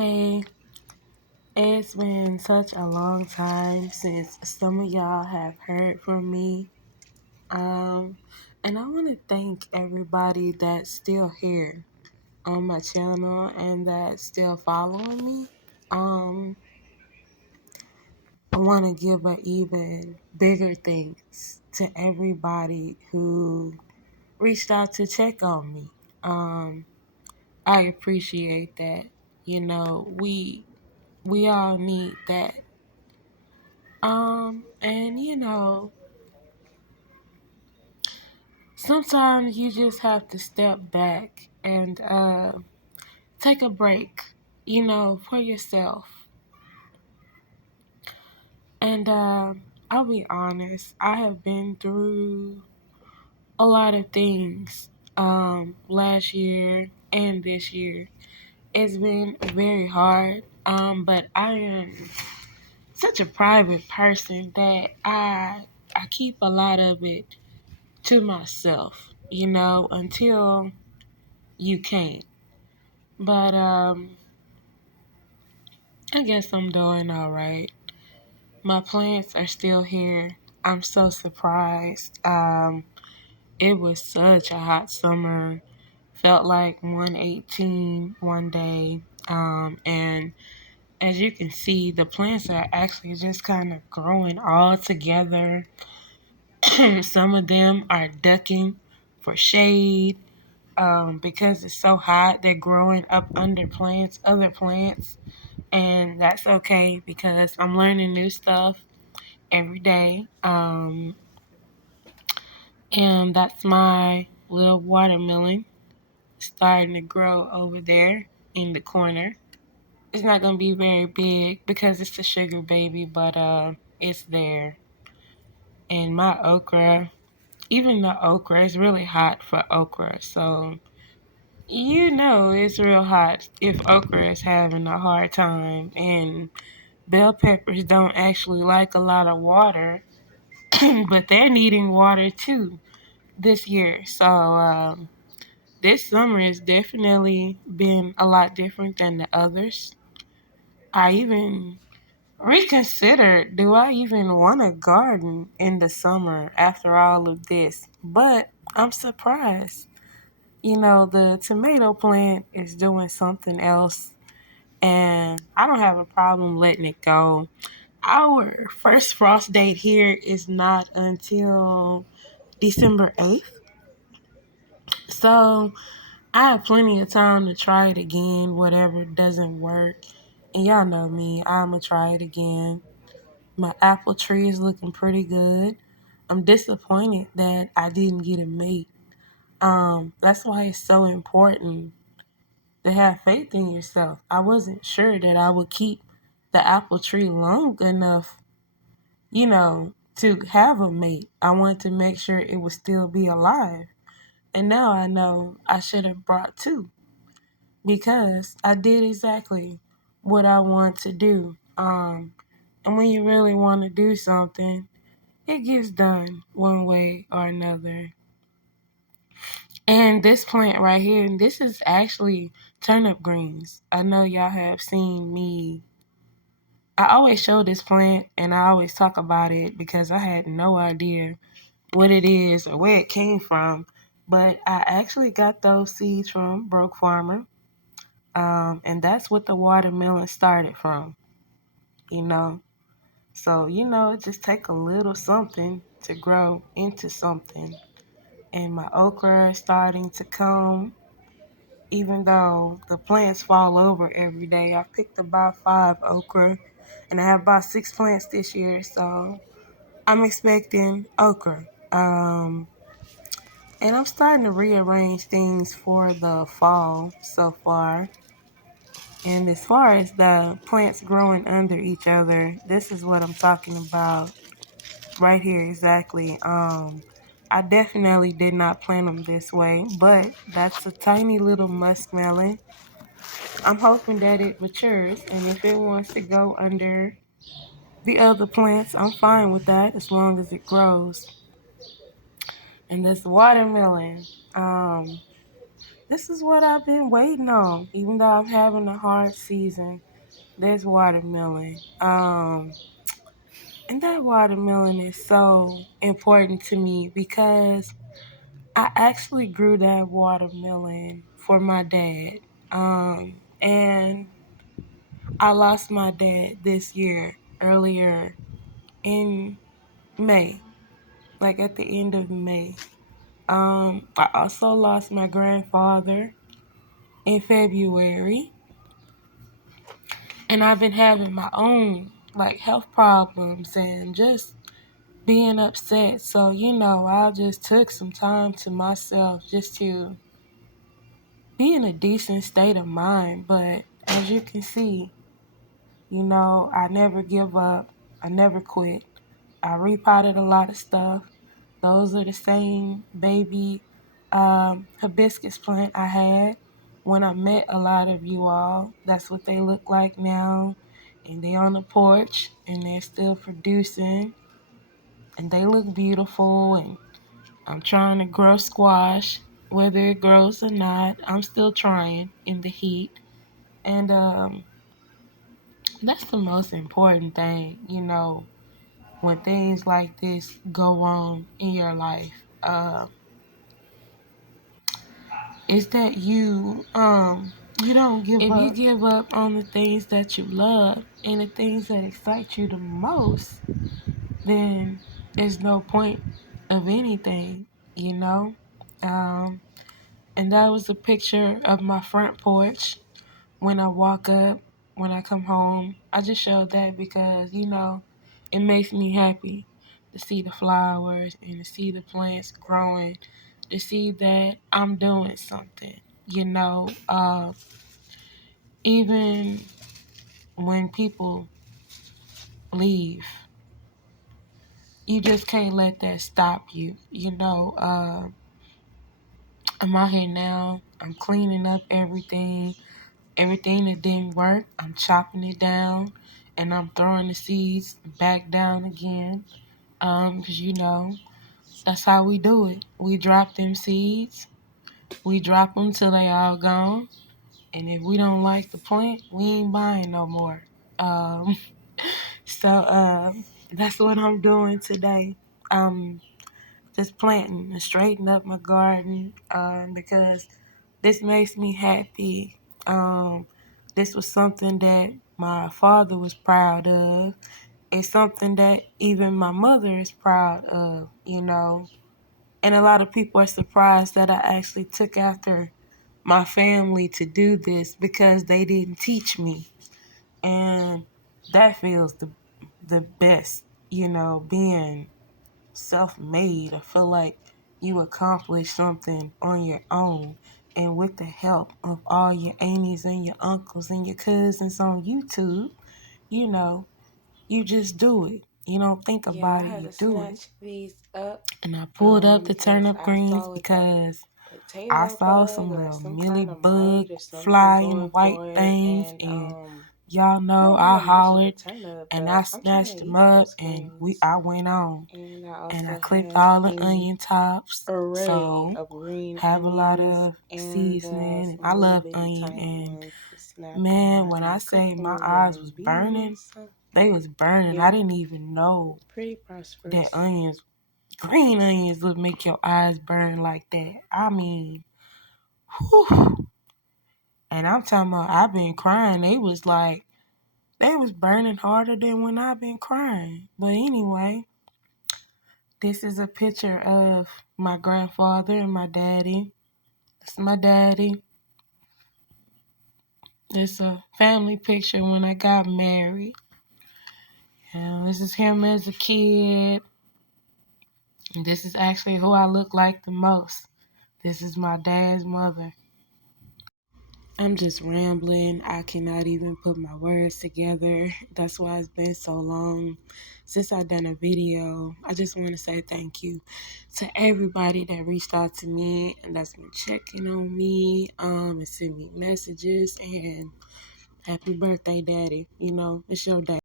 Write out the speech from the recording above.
Hey, it's been such a long time since some of y'all have heard from me. Um, and I want to thank everybody that's still here on my channel and that's still following me. Um, I want to give an even bigger thanks to everybody who reached out to check on me. Um, I appreciate that. We all need that. And sometimes you just have to step back and take a break, for yourself. And I'll be honest, I have been through a lot of things last year and this year. It's been very hard, but I am such a private person that I keep a lot of it to myself, until you can't. But I guess I'm doing all right. My plants are still here. I'm so surprised. It was such a hot summer. Felt like 118 one day. And as you can see, the plants are actually just kind of growing all together. Some of them are ducking for shade. Because it's so hot, they're growing up under other plants, and that's okay because I'm learning new stuff every day. And that's my little watermelon starting to grow over there in the corner. It's not gonna be very big because it's a sugar baby, but it's there. And my okra, even the okra is really hot for okra, so it's real hot if okra is having a hard time, and bell peppers don't actually like a lot of water, but they're needing water too this year. So this summer has definitely been a lot different than the others. I even reconsidered, do I even want to garden in the summer after all of this? But I'm surprised. The tomato plant is doing something else, and I don't have a problem letting it go. Our first frost date here is not until December 8th. So I have plenty of time to try it again, whatever doesn't work. And y'all know me, I'm going to try it again. My apple tree is looking pretty good. I'm disappointed that I didn't get a mate. That's why it's so important to have faith in yourself. I wasn't sure that I would keep the apple tree long enough, to have a mate. I wanted to make sure it would still be alive. And now I know I should have brought two because I did exactly what I want to do. And when you really want to do something, it gets done one way or another. And this plant right here, and this is actually turnip greens. I know y'all have seen me. I always show this plant and I always talk about it because I had no idea what it is or where it came from. But I actually got those seeds from Broke Farmer. And that's what the watermelon started from, you know. So, it just take a little something to grow into something. And my okra is starting to come, even though the plants fall over every day. I picked about 5 okra, and I have about 6 plants this year, so I'm expecting okra. And I'm starting to rearrange things for the fall so far. And as far as the plants growing under each other, this is what I'm talking about right here exactly. I definitely did not plant them this way, but that's a tiny little muskmelon. I'm hoping that it matures, and if it wants to go under the other plants, I'm fine with that as long as it grows. And this watermelon, um, this is what I've been waiting on. Even though I'm having a hard season, there's watermelon. And that watermelon is so important to me because I actually grew that watermelon for my dad. And I lost my dad this year, earlier in May, like at the end of May. I also lost my grandfather in February, and I've been having my own like health problems and just being upset. So, I just took some time to myself just to be in a decent state of mind. But as you can see, I never give up. I never quit. I repotted a lot of stuff. Those are the same baby hibiscus plant I had when I met a lot of you all. That's what they look like now. And they on the porch and they're still producing and they look beautiful. And I'm trying to grow squash, whether it grows or not. I'm still trying in the heat. And that's the most important thing, when things like this go on in your life. Is that you don't give up. If you give up on the things that you love and the things that excite you the most, then there's no point of anything, you know? Um, and that was a picture of my front porch when I walk up, when I come home. I just showed that because, it makes me happy to see the flowers and to see the plants growing, to see that I'm doing something, even when people leave, you just can't let that stop you, I'm out here now. I'm cleaning up everything. Everything that didn't work, I'm chopping it down and I'm throwing the seeds back down again. Because that's how we do it. We drop them seeds. We drop them till they all gone. And if we don't like the plant, we ain't buying no more. Um, so that's what I'm doing today. Just planting and straightening up my garden because this makes me happy. This was something that my father was proud of. It's something that even my mother is proud of, And a lot of people are surprised that I actually took after my family to do this because they didn't teach me. And that feels the best, being self-made. I feel like you accomplished something on your own and with the help of all your aunties and your uncles and your cousins on YouTube, you know, you just do it. You don't think Yeah, I about it, had you to do it. snatch these up And I pulled up the because turnip I greens saw like a because I potato saw bug some or little some mealy kind of bug mite or something flying going white for it, things, and and y'all I know don't I want to mess with the hollered turnip, and I but I'm trying to snatched them eat up those and greens. I went on And I and I also clipped have all the an onion tops. array So of green have a lot onions of and seasoning. And I some little love bitty onion, tiny and ones to snack man, on, when and I a say my couple of eyes was burning, beets. they was burning. I Yeah, didn't even know pretty that prosperous. green onions would make your eyes burn like that. I mean, whew. And I'm talking about I've been crying. They was burning harder than when I've been crying. But anyway, this is a picture of my grandfather and my daddy. That's my daddy. It's a family picture when I got married. And this is him as a kid. And this is actually who I look like the most. This is my dad's mother. I'm just rambling. I cannot even put my words together. That's why it's been so long since I've done a video. I just want to say thank you to everybody that reached out to me and that's been checking on me, and send me messages, and happy birthday, Daddy. It's your day.